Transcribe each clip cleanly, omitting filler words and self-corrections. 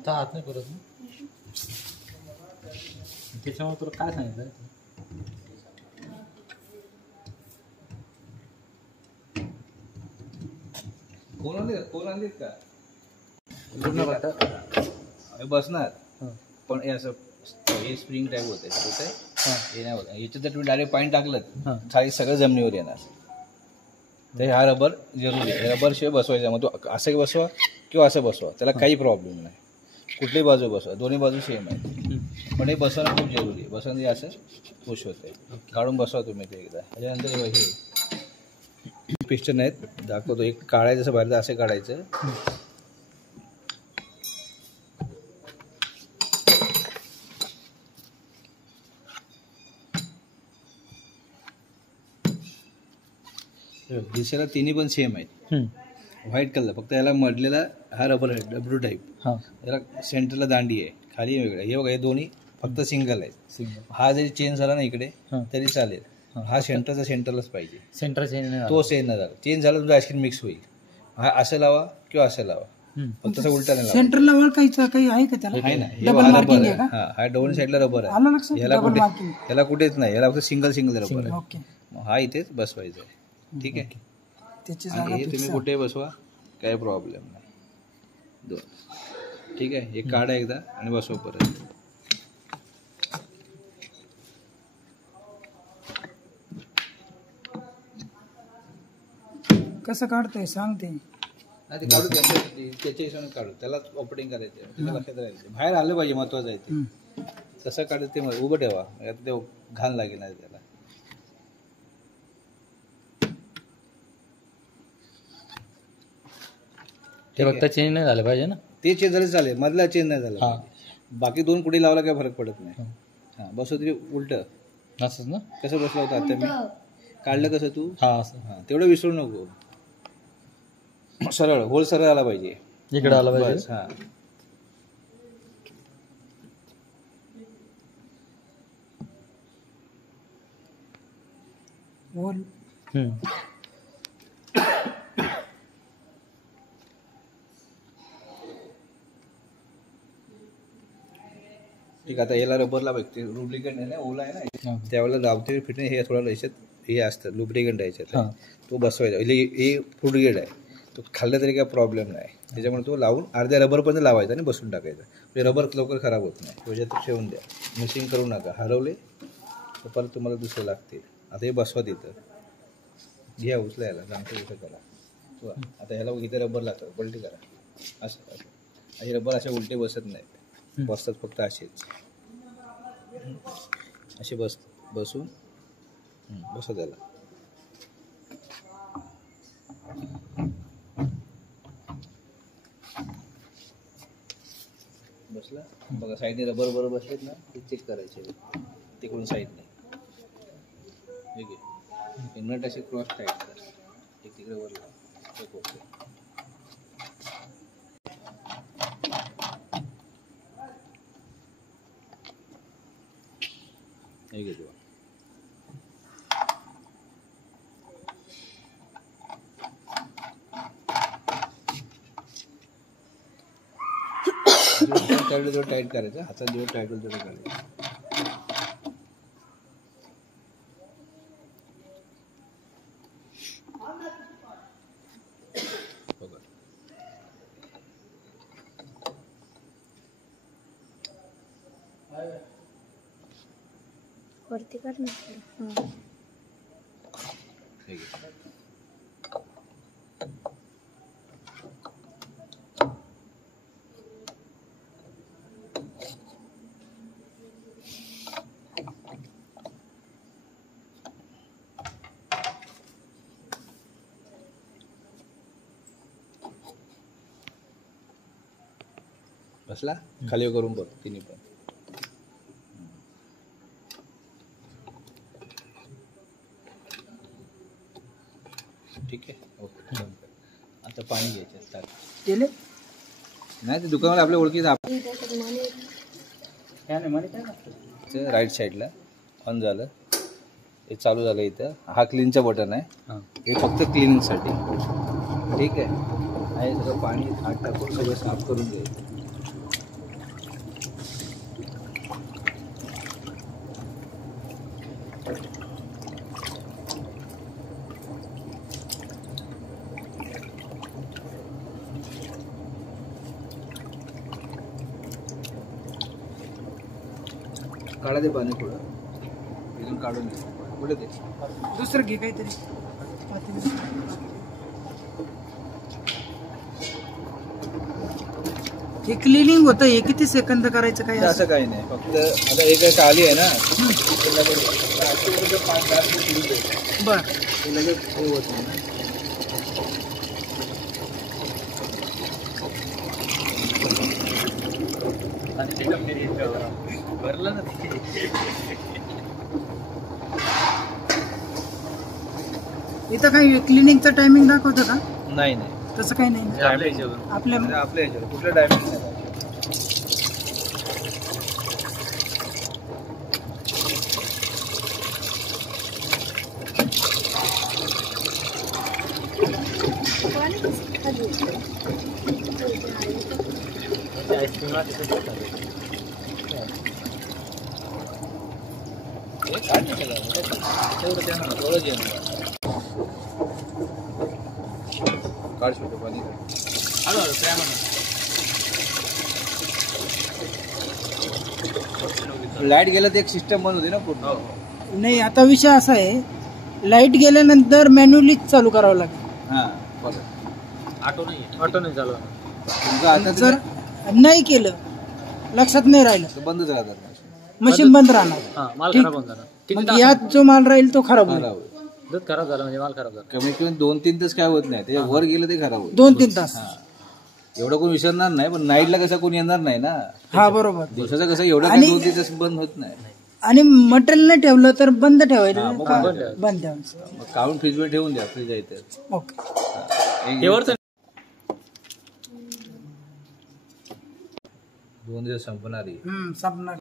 आता हात नाही करत ना त्याच्यामुळे तुला काय सांगितलं कोण आणले का बसणार पण हे असं हे स्प्रिंग टाईप होत आहे हे नाही होत याच्यात जर तुम्ही डायरेक्ट पाणी टाकलं खाली सगळं जमिनीवर येणार तर हा रबर जरुरी आहे रबर शिवाय बसवायचा मग तो असं बसवा किंवा असं बसवा त्याला काही प्रॉब्लेम नाही कुठलीही बाजू बसवा दोन्ही बाजू सेम आहे पण हे बसवणं खूप जरुरी आहे बसवणं असं खुश होते काढून बसवा तुम्ही ते एकदा त्याच्यानंतर हे पिस्टन आहेत दाखवतो एक काढायचं असं बाहेर असं काढायचं दिसायला तिन्ही पण सेम आहेत व्हाईट कलर फक्त याला मडलेला हा रबर आहे डब्ल्यू टाईप याला सेंटरला दांडी आहे खाली वेगळं हे बघा हे दोन्ही फक्त सिंगल आहेत हा जरी चेंज झाला ना इकडे तरी चालेल हा सेंटरचा सेंटरलाच पाहिजे सेंटर चेंज तो चेंज नाही झाला चेंज झाला तुझं आईस्क्रीम मिक्स होईल हा असं लावा किंवा असं लावा फक्त असं उलटा नाही सेंटरला ओळखायचं काही आहे का त्याला आहे ना हे हा रबर आहे हा दोन साईडला रबर आहे याला कुठेच नाही याला फक्त सिंगल सिंगल रबर आहे हा इथेच बसवायचं आहे ठीक आहे आणि हे तुम्ही कुठे बसवा काही प्रॉब्लेम नाही दोन ठीक आहे हे काढा एकदा आणि बसवा परत कसं काढतोय सांगते नाही ते काढू त्याच्या हिशोबाने काढू त्याला ऑपरेटिंग करायचं त्याच्या लक्षात राहायचं बाहेर आलं पाहिजे महत्वाचं आहे ते कसं काढत ते उभं ठेवा ते घाण लागेल नाही त्याला ते फक्त चेंज नाही झालं पाहिजे ना ते चेंज झाले चालेल मधला चेंज नाही झाला बाकी दोन कुठे लावला काय फरक पडत नाही हां बसव तरी उलट असंच ना कसं बसला होता आता मी काढलं कसं तू हां तेवढं विसरू नको सरळ होल सरळ आला पाहिजे इकडे आला पाहिजे हां होल ठीक आता याला रबरला बघते लुब्रिकंट आहे ना ओला आहे ना त्यावेळेला लावते फिटिंग हे थोडा याच्यात हे असतं लुब्रिकंट आहे याच्यात तो बसवायचा हे फूड ग्रेड आहे तो खाल्ला तरी काय प्रॉब्लेम नाही त्याच्यामुळे तो लावून अर्ध्या रबरपर्यंत लावायचा आणि बसून टाकायचा म्हणजे रबर लवकर खराब होत नाही त्याच्यात ठेवून द्या मिक्सिंग करू नका हरवले तर परत तुम्हाला दुसरं लागते आता हे बसवा तिथं घ्या उचला याला जाणतं उठं करा आता ह्याला इथे रबर लागतं पलटी करा असं असं हे रबर असे उलटे बसत नाहीत बसतात फक्त असेच असे बसून बसा त्याला बसला बघा साईडने रबर बरोबर बसलेत ना ते चेक करायचे तिकडून साईडने ठीक आहे नट असे क्रॉस टाईट कर एक तिकडे वर एक ओके हे घेतो जेवढं टाईट करायचं हातात जेवढं टाईट होईल तेवढं करायचं वरती कर ना. ठीक आहे. बसला खाली करून बघ तिन्ही पण. ठीक आहे. ओके. आता पाणी घ्यायचं स्टार्ट. केले नाही ते दुकानाला आपल्या ओळखीचं राईट साईडला ऑन झालं. हे चालू झालं. इथं हा क्लीनचं बटन आहे. हे फक्त क्लिनिंगसाठी. ठीक आहे. हे सगळं पाणी हात टाकून सगळं साफ करून घ्यायचं. काढा ते पाणी पुढं इथून काढून घे. कुठे ते दुसरं घे काहीतरी. हे क्लिनिंग होतं. हे किती सेकंद करायचं काय असं काही नाही. फक्त आता एक एक आली आहे ना ते लगेच 5-10 मिनिट सुरू द्यायचं. बर. ते लगेच हे होत नाही ना. भरलं ना ते. इथं काही क्लिनिंगचं टायमिंग दाखवतं का? नाही नाही तसं काही नाही. आपल्या आपल्या ह्याच्यावर कुठलं डायमंड नाही. काढ छोटे पाणी. लाईट गेलं तर एक सिस्टम बंद होते ना पूर्ण. नाही. आता विषय असा आहे, लाईट गेल्यानंतर मॅन्युअली चालू करावं लागेल. हां बरं. ऑटो नाही चालू. तुमचं आता जर नाही केलं, लक्षात नाही राहिलं, बंदच राहतात. मशीन बंद राहणार. माल ठीक. खराब होऊन जाणार. मग यात जो माल राहील तो खराब होईल. दूध खराब झालं म्हणजे माल खराब झाला. कमीत कमी 2-3 तास काय होत नाही. त्याच्या वर गेलं ते खराब होईल. 2-3 तास. एवढं कोण विसरणार नाही. पण नाईटला कसं कोणी येणार नाही ना. हा बरोबर. दिवसाचं कसं एवढं काही 2-3 तास बंद होत नाही. आणि मटेरियल नाही ठेवलं तर बंद ठेवायचं. बंद ठेवायचं. मग काढून फ्रीजवर ठेवून द्या. फ्रीज आहे तर ओके. 2 दिवस संपणारी. संपणार.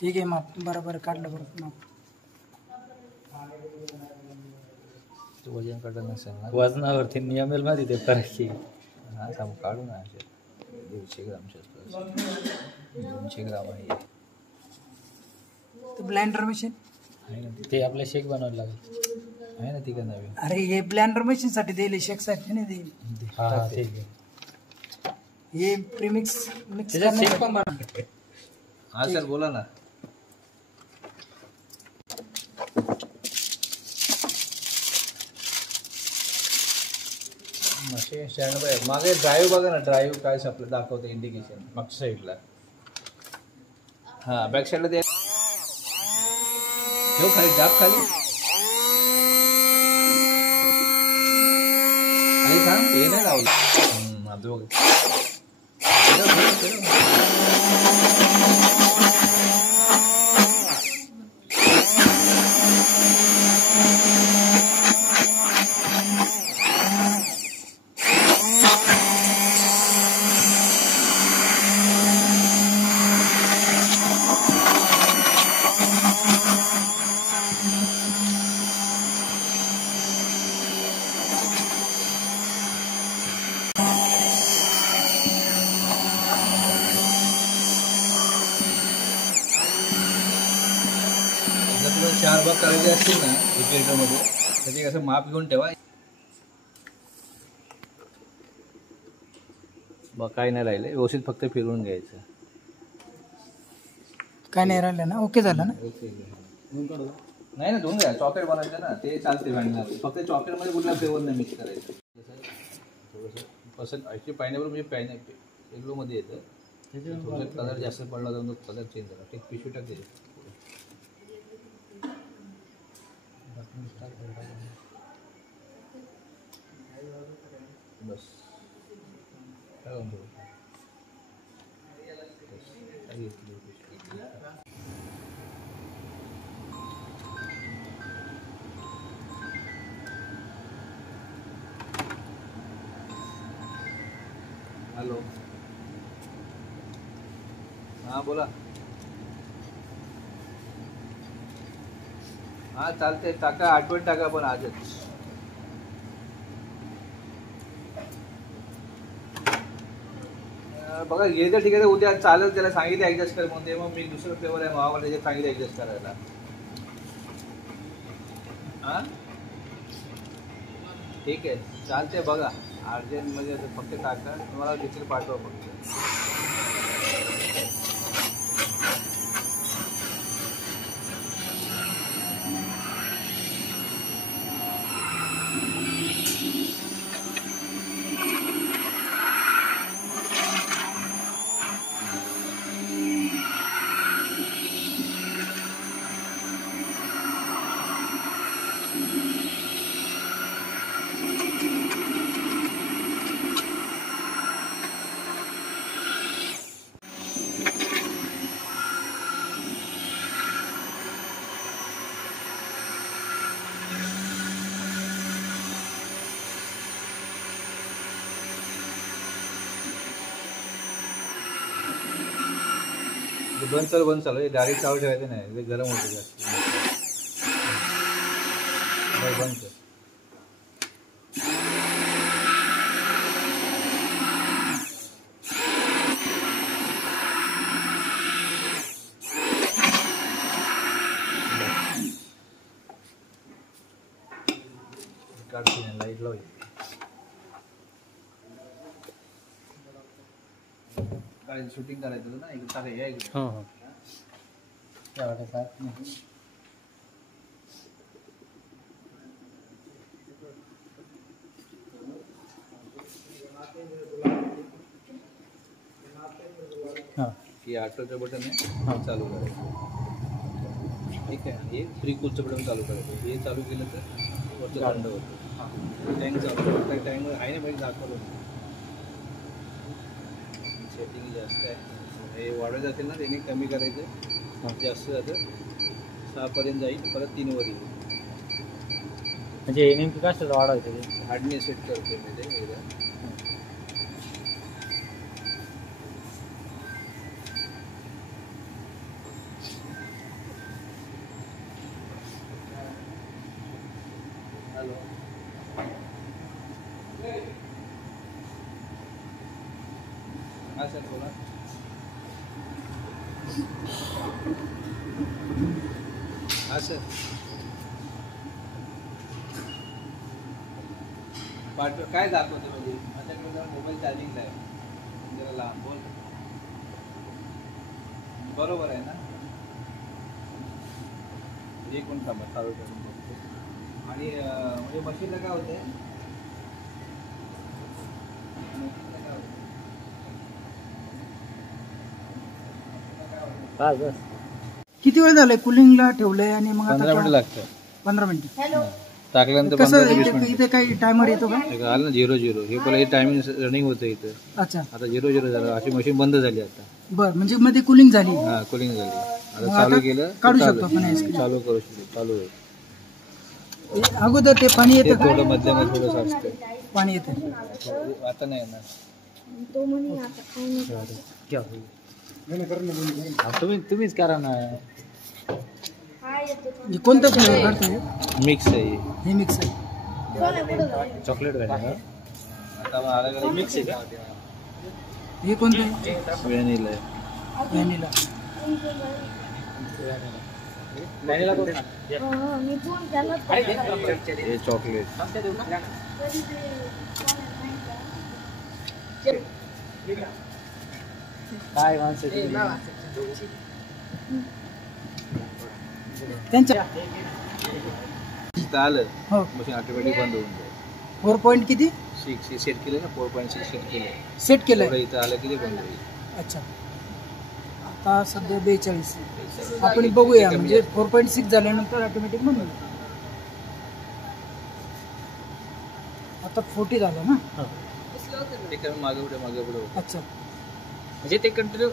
ठीक आहे. माप बरोबर काढलं. बरोबर माप. वजन काढलं नसेल ना. वजनावरती नियमेल मध्ये ते करायची. हा सांग काढू ना. 150 ग्रामच्या 200 ग्राम आहे. ब्लेंडर मशीन आहे ना ते आपल्या शेक बनवायला लागेल. आहे ना ती का नवीन. अरे हे ब्लेंडर मशीन साठी दिले, शेक साठी नाही दिले. हा ठीक आहे. हे प्रीमिक्स मिक्स त्याच्यात शेक पण बनव. हा सर बोला ना. मशीन स्टँड पाहिजे. मागे ड्राईव्ह बघा ना. ड्राईव्ह काय आपलं दाखवतं इंडिकेशन मागच्या साईडला. हा बॅक साईडला ते ठेव खाली. डाब खाली आणि सांग ते नाही लावलं. आता बघ जर 4 भाग करायचे असतील ना 1 लिटरमध्ये तर ते असं माप घेऊन ठेवा. बघ काही नाही राहिले. व्यवस्थित फक्त फिरवून घ्यायचं. काय नाही राहिलं ना, ओके झालं ना. नाही ना, धुवून घ्या. चॉकलेट बनवायचं ना, ते चालते व्हॅनिला. फक्त चॉकलेटमध्ये कुठला फ्लेवर नाही मिक्स करायचं. थोडंसं पसंत ॲक्च्युली पायनॅपल म्हणजे पायनॅपल येल्लोमध्ये येतं. थोडं कलर जास्त पडला तर तो कलर चेंज झाला. एक पिशवी टाकते बस. काय म्हणतो हॅलो, हां बोला. हां चालते, टाका. आठवण टाका पण आजच. बघा गेलं तर ठीक आहे. उद्या चालेल, त्याला सांगितलं ॲडजस्ट कर म्हणते. मग मी दुसरं फ्लेवर आहे मावाला त्याच्यात सांगितलं ॲडजस्ट करायला. हां ठीक आहे, चालते. बघा अर्जंटमध्ये फक्त टाका. तुम्हाला डिटेल पाठवा फक्त. बंद चालू आहे. डायरेक्ट चालू ठेवायचं नाही, ते गरम होतं जास्त. बंद कर. काढते लाईट लाव. शूटिंग करायचं होतं ना, इकडे चालेल या इकडे. हो हो हे ऑटोचं बटन आहे, चालू करायचं. ठीक आहे. हे फ्री कूलचं बटन चालू करायचं. हे चालू केलं तर वरचं थंड होतं. टँक चालू टँक आहे ना, म्हणजे दाखवलं. सेटिंग जास्त आहे. हे वाढवायचं असेल ना, त्याने कमी करायचं. जास्त जातं 6 जाईल, परत 3 वर येईल. म्हणजे नेमकी काय वाढवायचं? हार्डनेस सेट करते मी ते एकदा. हॅलो, हां सर बोला. हां सर पाठव. काय दाखवतं म्हणजे माझ्याकडे जरा मोबाईल चार्जिंगला आहे, जरा लांब. बोल. बरोबर आहे ना? हे कोण थांबा चालू करून बघतो. आणि म्हणजे मशीनला काय होतं आहे, किती वेळ झालाय कुलिंगला ठेवलंय आणि मग 15 मिनिटं लागतं. 15 मिनिटं टाकल्यानंतर कसं 15 ते 20 मिनिटं. इथे काही टायमर येतो का? आलं ना 0-0. हे पहिलं हे टायमिंग रनिंग होतं इथं. अच्छा, आता 0-0 झालं. अशी मशीन बंद झाली आता. बर, म्हणजे मध्ये कुलिंग झाली. हां कुलिंग झाली. आता मग चालू आता केलं काढू चालू शकतो आपण आईस्क्रीम. चालू करू शकतो. चालू आहे. अगोदर ते पाणी ते येतं थोडं का? मध्यम थोडंसं असतं. पाणी येतं. आता नाही येणार. तुम्हीच करा ना. म्हणजे कोणतं फ्लेवर काढतोय? मिक्स आहे हे. हे मिक्स आहे. चॉकलेट घालायचं. आता मग अलग अलग मिक्स आहे का? हे कोणतं आहे? व्हॅनिला आहे. व्हॅनिला. हे चॉकलेट. काय माणसं त्यांच्या इथं आलं हो मशीन ऑटोमॅटिक बंद होऊन जाईल. 4 पॉईंट किती 6 सेट केलं ना, 4.6 सेट केलं. सेट केलंय. थोडं इथं आलं की ते बंद होईल. अच्छा आता सध्या 42. आपण बघूया म्हणजे 4.6 झाल्यानंतर ऑटोमॅटिक म्हणून आता 40 झालं ना. ते कमी मागे पुढे अच्छा म्हणजे ते कंटिन्यू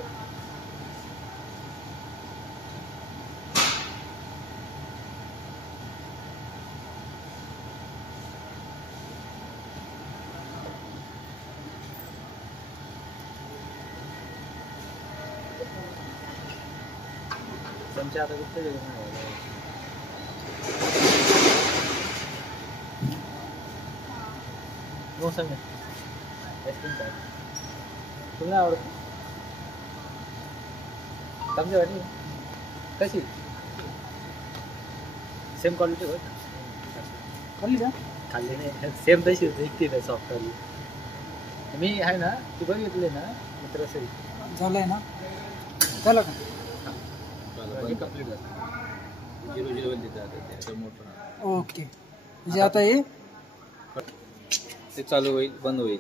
त्यांच्या आता कुठे हो सांगा तुम्ही आवडत समजा वाटली कशी सेम क्वालिटी होत खाल्ली का खाल्ली नाही सेम तशी होती नाही सॉफ्ट वाली मी आहे ना ती बघितली ना मित्र असेल झालंय ना झालं का कंप्लीट झालं. 0 देतात मोठं ओके म्हणजे आता हे ते चालू होईल बंद होईल.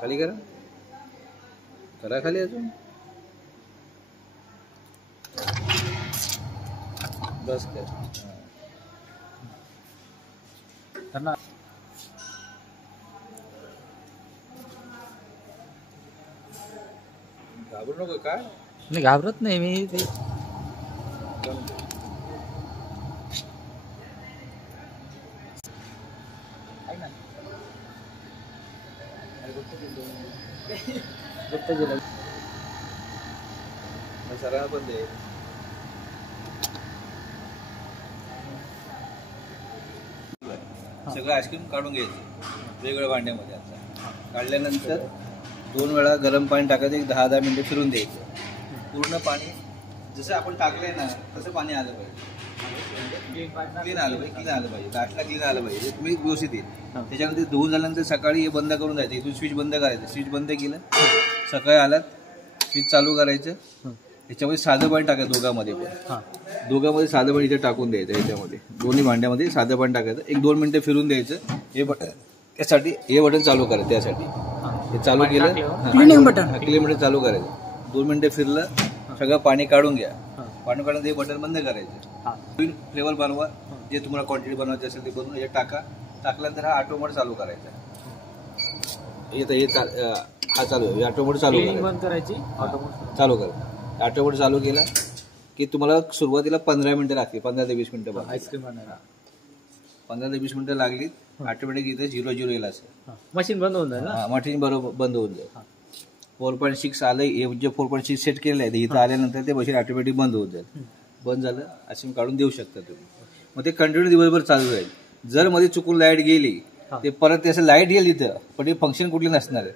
खाली करा खाली अजून बस कर. त्यांना घाबरू नको काय मी घाबरत नाही मी ते सगळ्या बंद आहे. सगळं आईस्क्रीम काढून घ्यायचं वेगवेगळ्या भांड्यामध्ये. आता काढल्यानंतर 2 वेळा गरम पाणी टाकायचं, एक 10-10 मिनिटं फिरून द्यायचं. पूर्ण पाणी जसं आपण टाकलंय ना तसं पाणी आलं पाहिजे. क्लीन आलं पाहिजे लास्टला क्लीन आलं पाहिजे. तुम्ही व्यवस्थित येईल. त्याच्यानंतर धुवून झाल्यानंतर सकाळी हे बंद करून जायचं. इथून स्विच बंद करायचं. स्विच बंद केलं सकाळी आलात स्विच चालू करायचं. याच्यामध्ये साधं पाणी टाकायचं दोघांमध्ये साधं पाणी इथे टाकून द्यायचं. ह्याच्यामध्ये दोन्ही भांड्यामध्ये साधं पाणी टाकायचं. 1-2 मिनिटं फिरून द्यायचं. हे बटन त्यासाठी हे बटन चालू करायचं. त्यासाठी हे चालू केलं क्लिनिंग बटन क्लिनिंग बटन चालू करायचं. 2 मिनिटं फिरलं सगळं पाणी काढून घ्या. पाणी काढून हे बटन बंद करायचं. फ्लेवर बनवा जे तुम्हाला क्वांटिटी बनवायची असेल ते बनवून हे टाकल्यानंतर हा ऑटो मोड चालू करायचा. हा चालू आहे ऑटो मोड चालू बंद करायची चालू करा. ऑटो मोड चालू केला की तुम्हाला सुरुवातीला 15 मिनिटं लागतील. 15 ते 20 मिनिटं आईस्क्रीम बनायला 15 ते 20 मिनिटं लागली. ऑटोमॅटिक इथे 0-0 येईल असं मशीन बंद होऊन जाईल ना. मशीन बरोबर बंद होऊन जाईल. 4.6 आलं हे जे 4.6 सेट केलेलं आहे इथं आल्यानंतर ते मशीन ऑटोमॅटिक बंद होऊन जाईल. बंद झालं आईस्क्रीम काढून देऊ शकता तुम्ही. मग ते कंटिन्यू दिवसभर चालू राहील. जर मध्ये चुकून लाईट गेली ते परत ते असं लाईट येईल इथं पण ते फंक्शन कुठले नसणार आहे.